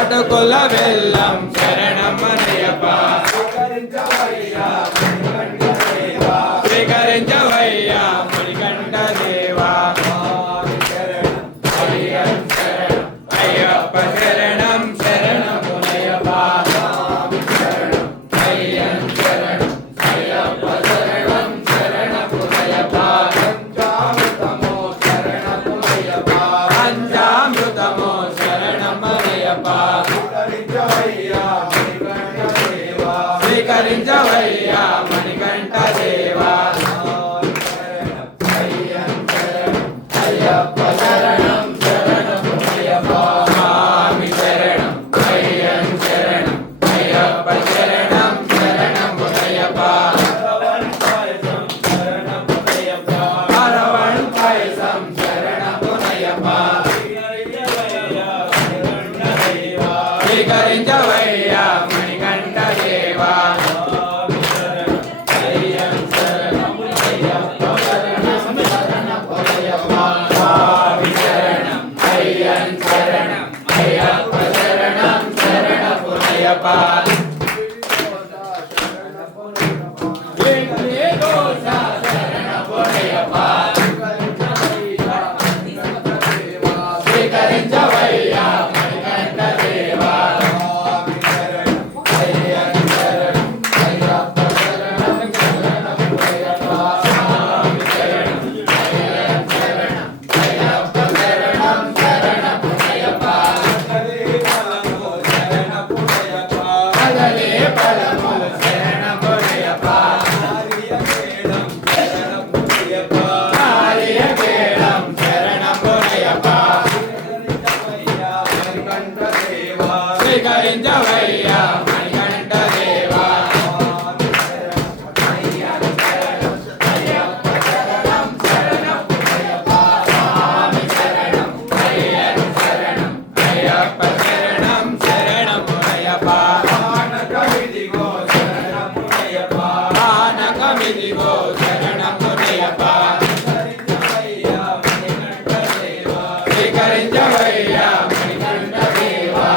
అటుకుల బెల్లం శరణమయ్యప్ప స్వీకరించవయ్యా మణికంఠ దేవా అయ్యప్ప శరణం శరణమయ్యప్ప పంచామృతమో శరణమయ్యప్ప స్వీకరించవయ్యా మణికంఠ దేవా అయ్యప్ప శరణం శరణమయ్యప్ప స్వామి శరణం అయ్యం శరణం అయ్యప్ప శరణం శరణమయ్యప్ప అరవణ్ పాయసం శరణమయ్యప్ప స్వీకరించవయ్యా మణికంఠ దేవా స్వామి శరణం అయ్యం శరణం అయ్యప్ప శరణం శరణమయ్యప్ప స్వీకరించవయ్యా మణికంఠ దేవా స్వీకరించవయ్యా మణికంఠ దేవా అయ్యప్ప శరణం శరణమయ్యప్ప పానకమిదిగో శరణమయ్యప్ప స్వీకరించవయ్యా మణికంఠ దేవా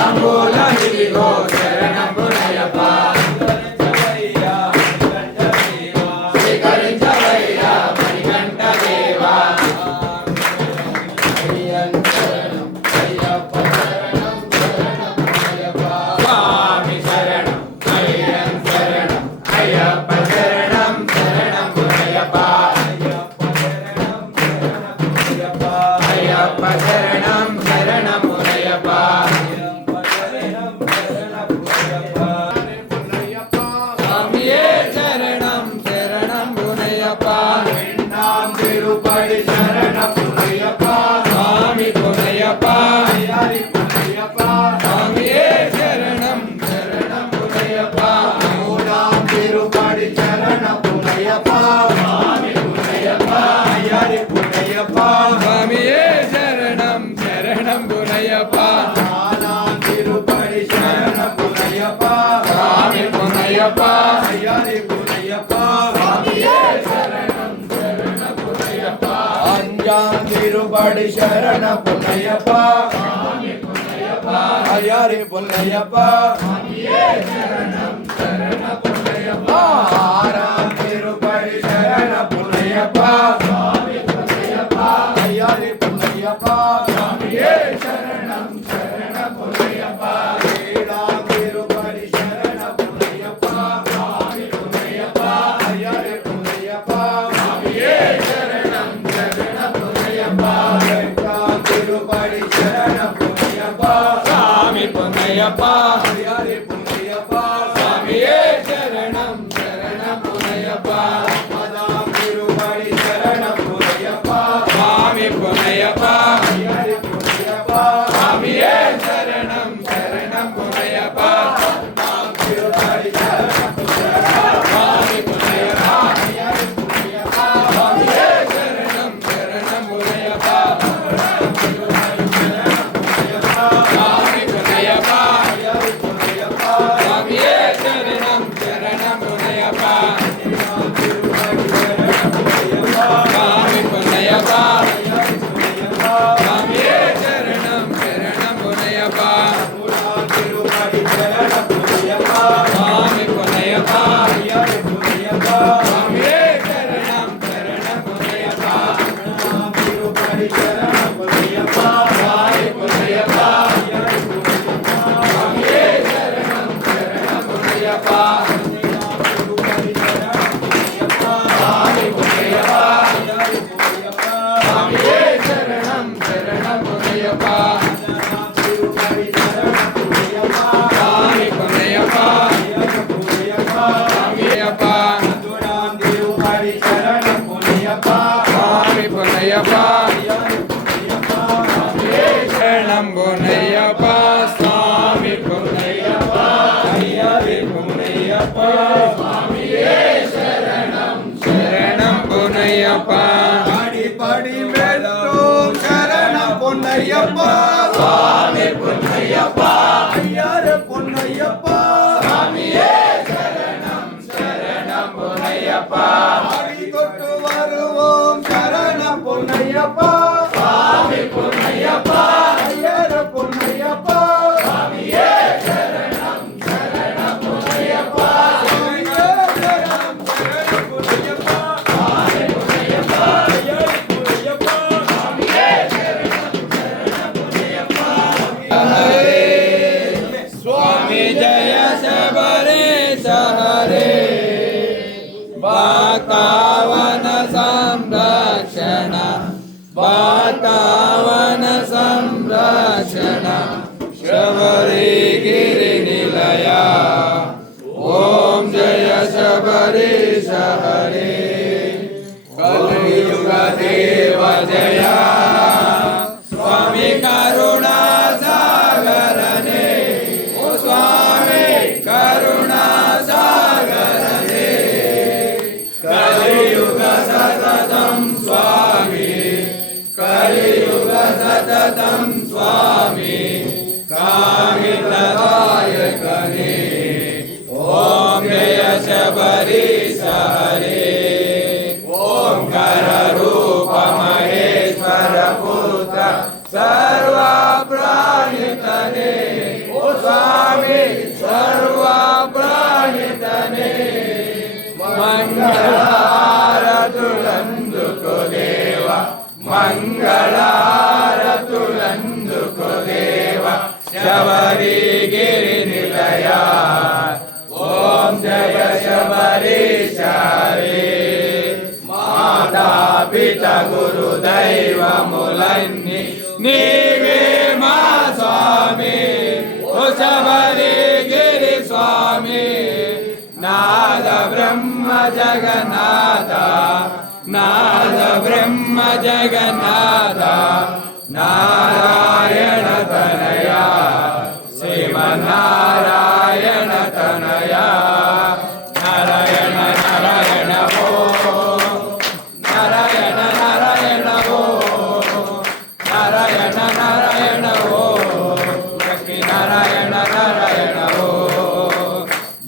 అంబులమిదిగో శరణమయ్యప్ప స్వీకరించవయ్యా మణికంఠ దేవా స్వామి శరణం అయ్యం శరణం అయ్యప్ప శరణం శరణమయ్యప్ప అయ్యప్ప శరణం శరణమయ్యప్ప స్వామియే శరణం శరణమయ్యప్ప తిరుపడి శరణమయ్యప్ప స్వామి పునయ్యప్ప స్వామియే శరణం శరణమయ్యప్ప తిరుపడి శరణమయ్యప్ప స్వామియే శరణం శరణమయ్యప్ప తిరుపడి శరణమయ్యప్ప స్వామి పునయ్యప్ప ತಿರುಪಡಿ ಶರಣ ಪುನ್ನಯ್ಯಪ್ಪ ಅಯ್ಯರೇ ಪುನ್ನಯ್ಯಪ್ಪ ஆறாம் திருப்படி சரண புன்னையப்பா ஐயாரே புன்னையப்பா சாமியே சரணம் சரண புன்னையப்பா ஏழாம் திருப்படி சரண புன்னையப்பா சாமி புன்னையப்பா ஐயாரே புன்னையப்பா சாமியே சரணம் சரண புன்னையப்பா எட்டாம் திருப்படி சரண புன்னையப்பா சாமி புன்னையப்பா ஐயாரே புன்னையப்பா சாமியே சரணம் சரண புன்னையப்பா பதாம் திருப்படி சரண புன்னையப்பா சாமி புன்னையப்பா ஐயாரே புன்னையப்பா சாமியே சரணம் சரண புன்னையப்பா பதாம் திருப்படி சரண புன்னையப்பா சாமி புன்னையப்பா ஐயாரே புன்னையப்பா சாமியே சரணம் சரண புன்னையப்பா பதாம் திருப்படி சரண புன்னையப்பா சாமி புன்னையப்பா ஐயாரே புன்னையப்பா சாமியே சரணம் சரண புன்னையப்பா திருப்படி சரண புன்னையப்பா சாமி புன்னையப்பா ஐயாரே புன்னையப்பா சாமியே சரணம் சரண புன்னையப்பா திருப்படி சரண புன்னையப்பா சாமி புன்னையப்பா ஐயாரே புன்னையப்பா சாமியே சரணம் சரண புன்னையப்பா திருப்படி சரண புன்னையப்பா சாமி புன்னையப்பா ஐயாரே புன்னையப்பா சாமியே சரணம் சரண புன்னையப்பா திருப்படி சரண புன்னையப்பா சாமி புன்னையப்பா ஐயாரே புன்னையப்பா சாமியே சரணம் சரண புன்னையப்பா திருப்படி சரண புன்னையப்பா சாமி புன்னையப்பா ஐயாரே புன்னையப்பா சாமியப்பா துராம் திருப்படி சரண புன்னையப்பா சாமி புன்னையப்பா ஐயாரே புன்னையப்பா சாமியே சரணம் புன்னையப்பா சாமி புன்னையப்பா ஐயாரே புன்னையப்பா சாமியே சரணம் சரணம் புன்னையப்பா அடிப்படி மெல்லோம் சரண பொன்னையப்பா சாமி பொன்னையப்பா ஐயாரே பொன்னையப்பா சாமியே சரணம் சரணம் பொன்னையப்பா அடி தொட்டு வருவோம் சரண பொன்னையப்பா சாமி பொன்னையப்பா ஐயாரே பொன்னையப்பா சாமியே சரணம் சரண பொன்னையப்பா சாமியே சரணம் சரண பொன்னையப்பா சாமி பொன்னையப்பா ஐயாரே பொன்னையப்பா சாமியே சரணம் சரண பொன்னையப்பா हरे स्वामी जय शबरीश हरे वातावन संरक्षण वातावन संरक्षण शबरीगिरि निलया ओम जय शबरीश हरे कलियुग देव जया स्वामी करुणा सागरने ओ स्वामी करुणा सागरने कलियुग सततं स्वामी कलियुग सततं स्वामी कामितदायकने ओम जय शबरीश हरे ओंकार रूप महेश्वर पुत्र सर्व प्राणितने ओ स्वामी सर्व प्राणितने मंगलारतुलंदुको देव मंगलारतुलंदुको देव शबरीगिरि निलया ओम जय शबरीश हरे माता पिता गुरु दैव मुलन्नि नीवे मा स्वामी ओ शबरीगिरि स्वामी नाद ब्रह्म जगन्नाथ नाद ब्रह्म जगन्नाथ नारायण तनया श्रीमन्नारायण तनया नारायण नारायण ओ नारायण नारायण ओ नारायण नारायण ओ लक्ष्मी नारायण नारायण ओ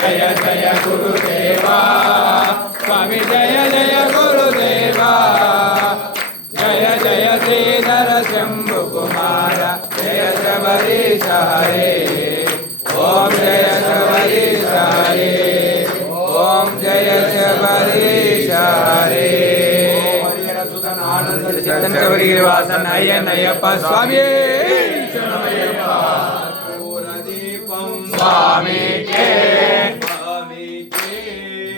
जय जय गुरुदेवा स्वामी जय जय गुरुदेवा जय जय श्रीधर శబరీశ హరే ఓం జయ శబరీశ హరే ఓం జయ శబరీశ హరే చిత్తంచవరిగిరి వాసన అయ్యప్ప స్వామి స్వామికే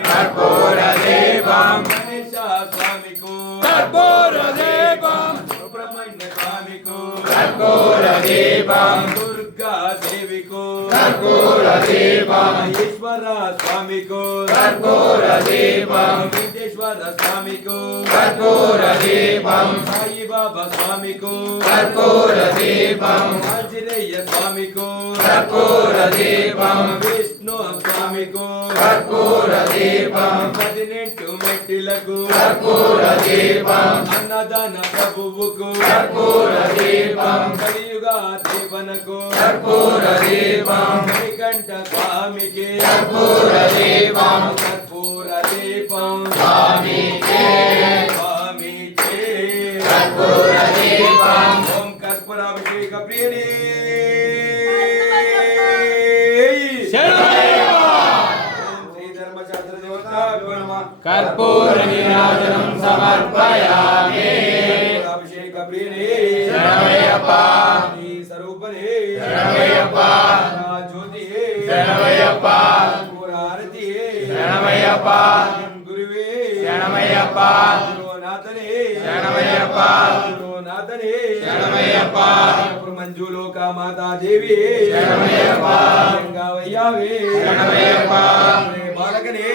కర్పూర దీపం కర్పూర దీపం కర్పూర దీపం దుర్గా దేవికు కర్పూర దీపం ఈశ్వర స్వామికు కర్పూర దీపం వెంకటేశ్వర స్వామికు కర్పూర దీపం సాయిబాబా స్వామికు కర్పూర దీపం ఆంజనేయ స్వామికు కర్పూర దీపం విష్ణు స్వామికు కర్పూర దీపం 18 మెట్టిలకు కర్పూర దీపం అన్నదాన ప్రభువుకు కర్పూర దీపం కలియుగ దీపనకు కర్పూర దీపం మణికంఠ స్వామికి కర్పూర దీపం కర్పూర దీపం స్వామికే స్వామికే కర్పూర దీపం ఓం కర్పూరాభిషేక ప్రియనే ఓం శ్రీ ధర్మశాస్త్ర దేవతాభ్యో నమః కర్పూర నీరాజనం సమర్పయామి అభిషేక ప్రియనే శరణమయ్యప్ప శ్రీ స్వరూపనే శరణమయ్యప్ప జ్యోతి శరణమయ్యప్ప పూరారతి శరణమయ్యప్ప గురువే శరణమయ్యప్ప గురునాథనే శరణమయ్యప్ప గురునాథనే శరణమయ్యప్ప మంజులోక మాతాదేవి శరణమయ్యప్ప గంగావయ్యావే శరణమయ్యప్ప బాలకనే